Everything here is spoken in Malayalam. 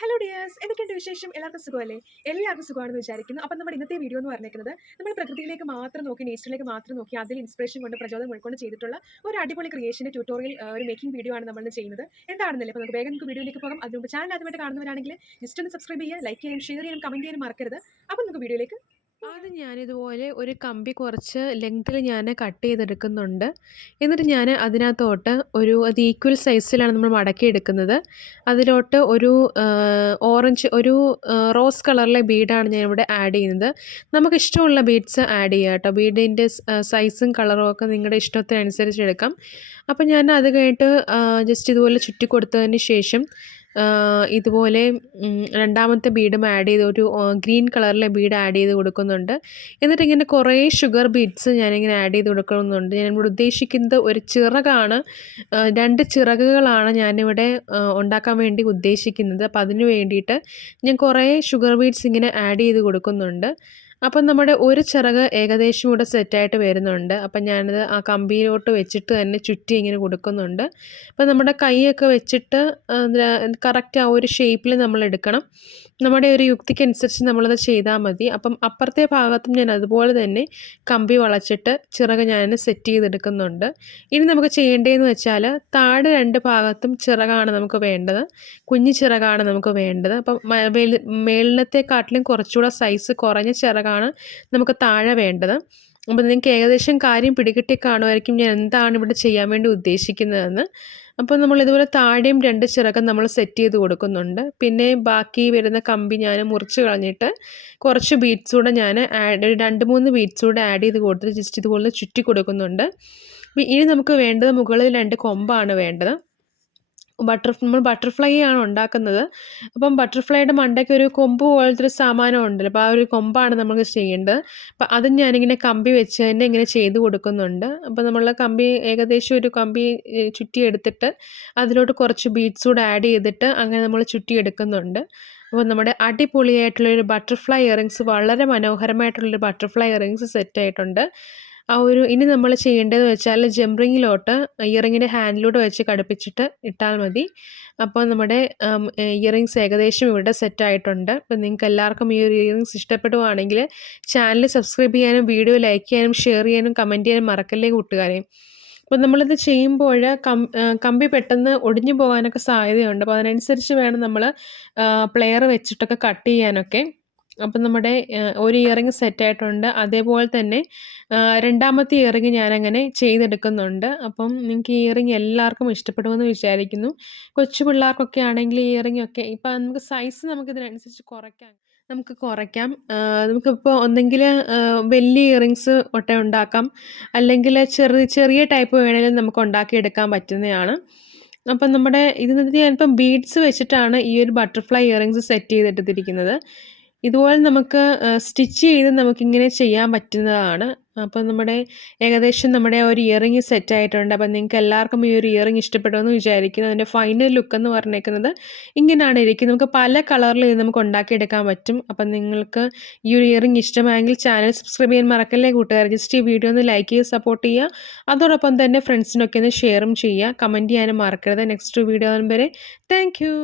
ഹലോ ഡിയേഴ്സ്, എന്തൊക്കെയുണ്ട് വിശേഷം? എല്ലാവർക്കും സുഖമല്ലേ? എല്ലാവർക്കും സുഖമാണെന്ന് വിചാരിക്കുന്നു. അപ്പം നമ്മുടെ ഇന്നത്തെ വീഡിയോ എന്ന് പറഞ്ഞേക്കുന്നത് നമ്മൾ പ്രകൃതിയിലേക്ക് മാത്രം നോക്കി, നേച്ചറിലേക്ക് മാത്രം നോക്കി, അതിൽ ഇൻസ്പിറേഷൻ കൊണ്ട് പ്രചോദനം ഉൾക്കൊണ്ട് ചെയ്തിട്ടുള്ള ഒരു അടിപൊളി ക്രിയേഷൻ്റെ ട്യൂട്ടോറിയൽ ഒരു മേക്കിംഗ് വീഡിയോ ആണ് നമ്മൾ ചെയ്യുന്നത്. എന്താണെന്നല്ലേ? അപ്പോൾ നമുക്ക് വേഗം നമുക്ക് വീഡിയോയിലേക്ക് പോകാം. അതിന് മുമ്പ് ചാനൽ ആദ്യമായിട്ട് കാണുന്നവരാണെങ്കിൽ ജസ്റ്റ് ഒന്ന് സബ്സ്ക്രൈബ് ചെയ്യുക, ലൈക്ക് ചെയ്യാനും ഷെയർ ചെയ്യാനും കമൻറ്റ് ചെയ്യാനും മറക്കരുത്. അപ്പോൾ നമുക്ക് വീഡിയോയിലേക്ക് ആദ്യം ഞാനിതുപോലെ ഒരു കമ്പി കുറച്ച് ലെങ്ത്തിൽ ഞാൻ കട്ട് ചെയ്തെടുക്കുന്നുണ്ട്. എന്നിട്ട് ഞാൻ അതിനകത്തോട്ട് അത് ഈക്വൽ സൈസിലാണ് നമ്മൾ മടക്കിയെടുക്കുന്നത്. അതിലോട്ട് ഒരു റോസ് കളറിലെ ബീഡാണ് ഞാനിവിടെ ആഡ് ചെയ്യുന്നത്. നമുക്കിഷ്ടമുള്ള ബീഡ്സ് ആഡ് ചെയ്യാം കേട്ടോ. ബീഡിൻ്റെ സൈസും കളറും ഒക്കെ നിങ്ങളുടെ ഇഷ്ടത്തിനനുസരിച്ച് എടുക്കാം. അപ്പം ഞാൻ അത് കഴിഞ്ഞിട്ട് ജസ്റ്റ് ഇതുപോലെ ചുറ്റി കൊടുത്തതിന് ശേഷം ഇതുപോലെ രണ്ടാമത്തെ ബീഡും ആഡ് ചെയ്ത് ഗ്രീൻ കളറിലെ ബീഡ് ആഡ് ചെയ്ത് കൊടുക്കുന്നുണ്ട്. എന്നിട്ട് ഇങ്ങനെ കുറേ ഷുഗർ ബീഡ്സ് ഞാനിങ്ങനെ ആഡ് ചെയ്ത് കൊടുക്കുന്നുണ്ട്. ഞാനിവിടെ ഉദ്ദേശിക്കുന്നത് ഒരു ചിറകാണ്. 2 ചിറകുകളാണ് ഞാനിവിടെ ഉണ്ടാക്കാൻ വേണ്ടി ഉദ്ദേശിക്കുന്നത്. അപ്പോൾ അതിന് വേണ്ടിയിട്ട് ഞാൻ കുറേ ഷുഗർ ബീഡ്സ് ഇങ്ങനെ ആഡ് ചെയ്ത് കൊടുക്കുന്നുണ്ട്. അപ്പം നമ്മുടെ ഒരു ചിറക് ഏകദേശം ഇവിടെ സെറ്റായിട്ട് വരുന്നുണ്ട്. അപ്പം ഞാനത് ആ കമ്പിയിലോട്ട് വെച്ചിട്ട് തന്നെ ചുറ്റി ഇങ്ങനെ കൊടുക്കുന്നുണ്ട്. അപ്പം നമ്മുടെ കൈയൊക്കെ വെച്ചിട്ട് കറക്റ്റ് ആ ഒരു ഷേപ്പിൽ നമ്മൾ എടുക്കണം. നമ്മുടെ ഒരു യുക്തിക്കനുസരിച്ച് നമ്മളത് ചെയ്താൽ മതി. അപ്പം അപ്പുറത്തെ ഭാഗത്തും ഞാൻ അതുപോലെ തന്നെ കമ്പി വളച്ചിട്ട് ചിറക് ഞാൻ സെറ്റ് ചെയ്തെടുക്കുന്നുണ്ട്. ഇനി നമുക്ക് ചെയ്യേണ്ടതെന്ന് വെച്ചാൽ താഴെ 2 ഭാഗത്തും ചിറകാണ് നമുക്ക് വേണ്ടത്. കുഞ്ഞു ചിറകാണ് നമുക്ക് വേണ്ടത്. അപ്പം മേളിലത്തെക്കാട്ടിലും കുറച്ചുകൂടെ സൈസ് കുറഞ്ഞ ചിറകാണ് നമുക്ക് താഴെ വേണ്ടത്. അപ്പോൾ നിങ്ങൾക്ക് ഏകദേശം കാര്യം പിടികിട്ടി കാണുമായിരിക്കും ഞാൻ എന്താണ് ഇവിടെ ചെയ്യാൻ വേണ്ടി ഉദ്ദേശിക്കുന്നതെന്ന്. അപ്പോൾ നമ്മൾ ഇതുപോലെ താഴെയും 2 ചിറകും നമ്മൾ സെറ്റ് ചെയ്ത് കൊടുക്കുന്നുണ്ട്. പിന്നെ ബാക്കി വരുന്ന കമ്പി ഞാൻ മുറിച്ച് കളഞ്ഞിട്ട് കുറച്ച് ബീഡ്സ് കൂടെ ഞാൻ ഒരു 2-3 ബീഡ്സ് കൂടെ ആഡ് ചെയ്ത് കൊടുത്തിട്ട് ജസ്റ്റ് ഇതുപോലെ ചുറ്റി കൊടുക്കുന്നുണ്ട്. ഇനി നമുക്ക് വേണ്ടത് മുകളിൽ 2 കൊമ്പാണ് വേണ്ടത്. നമ്മൾ ബട്ടർഫ്ലൈ ആണ് ഉണ്ടാക്കുന്നത്. അപ്പം ബട്ടർഫ്ലൈയുടെ മണ്ടയ്ക്ക് ഒരു കൊമ്പ് പോലത്തെ ഒരു സാമാനം ഉണ്ടല്ലോ. അപ്പോൾ ആ ഒരു കൊമ്പാണ് നമുക്ക് ചെയ്യേണ്ടത്. അപ്പം അതും ഞാനിങ്ങനെ കമ്പി വെച്ച് തന്നെ ഇങ്ങനെ ചെയ്ത് കൊടുക്കുന്നുണ്ട്. അപ്പോൾ നമ്മൾ കമ്പി ഏകദേശം ഒരു കമ്പി ചുറ്റിയെടുത്തിട്ട് അതിലോട്ട് കുറച്ച് ബീഡ്സ് കൂടെ ആഡ് ചെയ്തിട്ട് അങ്ങനെ നമ്മൾ ചുറ്റിയെടുക്കുന്നുണ്ട്. അപ്പോൾ നമ്മുടെ അടിപൊളിയായിട്ടുള്ളൊരു ബട്ടർഫ്ലൈ ഇയറിങ്സ്, വളരെ മനോഹരമായിട്ടുള്ളൊരു ബട്ടർഫ്ലൈ ഇയറിങ്സ് സെറ്റായിട്ടുണ്ട്. ഇനി നമ്മൾ ചെയ്യേണ്ടതെന്ന് വെച്ചാൽ ജംറിങ്ങിലോട്ട് ഇയറിങ്ങിൻ്റെ ഹാൻഡിലൂടെ വെച്ച് ഘടിപ്പിച്ചിട്ട് ഇട്ടാൽ മതി. അപ്പോൾ നമ്മുടെ ഇയറിങ്സ് ഏകദേശം ഇവിടെ സെറ്റായിട്ടുണ്ട്. അപ്പോൾ നിങ്ങൾക്ക് എല്ലാവർക്കും ഈ ഒരു ഇയറിങ്സ് ഇഷ്ടപ്പെടുവാണെങ്കിൽ ചാനൽ സബ്സ്ക്രൈബ് ചെയ്യാനും വീഡിയോ ലൈക്ക് ചെയ്യാനും ഷെയർ ചെയ്യാനും കമൻറ്റ് ചെയ്യാനും മറക്കല്ലേ കൂട്ടുകാരെ. അപ്പോൾ നമ്മളിത് ചെയ്യുമ്പോൾ കമ്പി പെട്ടെന്ന് ഒടിഞ്ഞു പോകാനൊക്കെ സാധ്യതയുണ്ട്. അപ്പോൾ അതിനനുസരിച്ച് വേണം നമ്മൾ പ്ലെയർ വെച്ചിട്ടൊക്കെ കട്ട് ചെയ്യാനൊക്കെ. അപ്പം നമ്മുടെ ഒരു ഇയറിങ് സെറ്റായിട്ടുണ്ട്. അതേപോലെ തന്നെ രണ്ടാമത്തെ ഇയറിങ് ഞാനങ്ങനെ ചെയ്തെടുക്കുന്നുണ്ട്. അപ്പം നിങ്ങൾക്ക് ഈ ഇയറിങ് എല്ലാവർക്കും ഇഷ്ടപ്പെടുമെന്ന് വിചാരിക്കുന്നു. കൊച്ചു പിള്ളേർക്കൊക്കെ ആണെങ്കിൽ ഈ ഇയറിങ്ങൊക്കെ ഇപ്പം നമുക്ക് സൈസ് നമുക്കിതിനനുസരിച്ച് കുറയ്ക്കാം. നമുക്കിപ്പോൾ ഒന്നെങ്കിൽ വലിയ ഇയറിങ്സ് ഉണ്ടാക്കാം, അല്ലെങ്കിൽ ചെറിയ ടൈപ്പ് വേണമെങ്കിലും നമുക്ക് ഉണ്ടാക്കിയെടുക്കാൻ പറ്റുന്നതാണ്. അപ്പം ഞാനിപ്പം ബീഡ്സ് വെച്ചിട്ടാണ് ഈ ഒരു ബട്ടർഫ്ലൈ ഇയറിങ്സ് സെറ്റ് ചെയ്തെടുത്തിരിക്കുന്നത്. ഇതുപോലെ നമുക്ക് സ്റ്റിച്ച് ചെയ്ത് നമുക്കിങ്ങനെ ചെയ്യാൻ പറ്റുന്നതാണ്. അപ്പം ഏകദേശം നമ്മുടെ ഒരു ഇയറിങ് സെറ്റായിട്ടുണ്ട്. അപ്പം നിങ്ങൾക്ക് എല്ലാവർക്കും ഈ ഒരു ഇയറിങ് ഇഷ്ടപ്പെടുമെന്ന് വിചാരിക്കുന്നു. അതിൻ്റെ ഫൈനൽ ലുക്ക് എന്ന് പറഞ്ഞേക്കുന്നത് ഇങ്ങനെയാണ് ഇരിക്കുന്നത്. നമുക്ക് പല കളറിൽ ഇത് നമുക്ക് ഉണ്ടാക്കിയെടുക്കാൻ പറ്റും. അപ്പം നിങ്ങൾക്ക് ഈ ഒരു ഇയറിങ് ഇഷ്ടമായെങ്കിൽ ചാനൽ സബ്സ്ക്രൈബ് ചെയ്യാൻ മറക്കല്ലേ കൂട്ടുകാർ. ജസ്റ്റ് ഈ വീഡിയോ ഒന്ന് ലൈക്ക് ചെയ്ത് സപ്പോർട്ട് ചെയ്യുക. അതോടൊപ്പം തന്നെ ഫ്രണ്ട്സിനൊക്കെ ഒന്ന് ഷെയറും ചെയ്യുക. കമൻറ്റ് ചെയ്യാനും മറക്കരുത്. നെക്സ്റ്റ് വീഡിയോ വരെ താങ്ക് യു.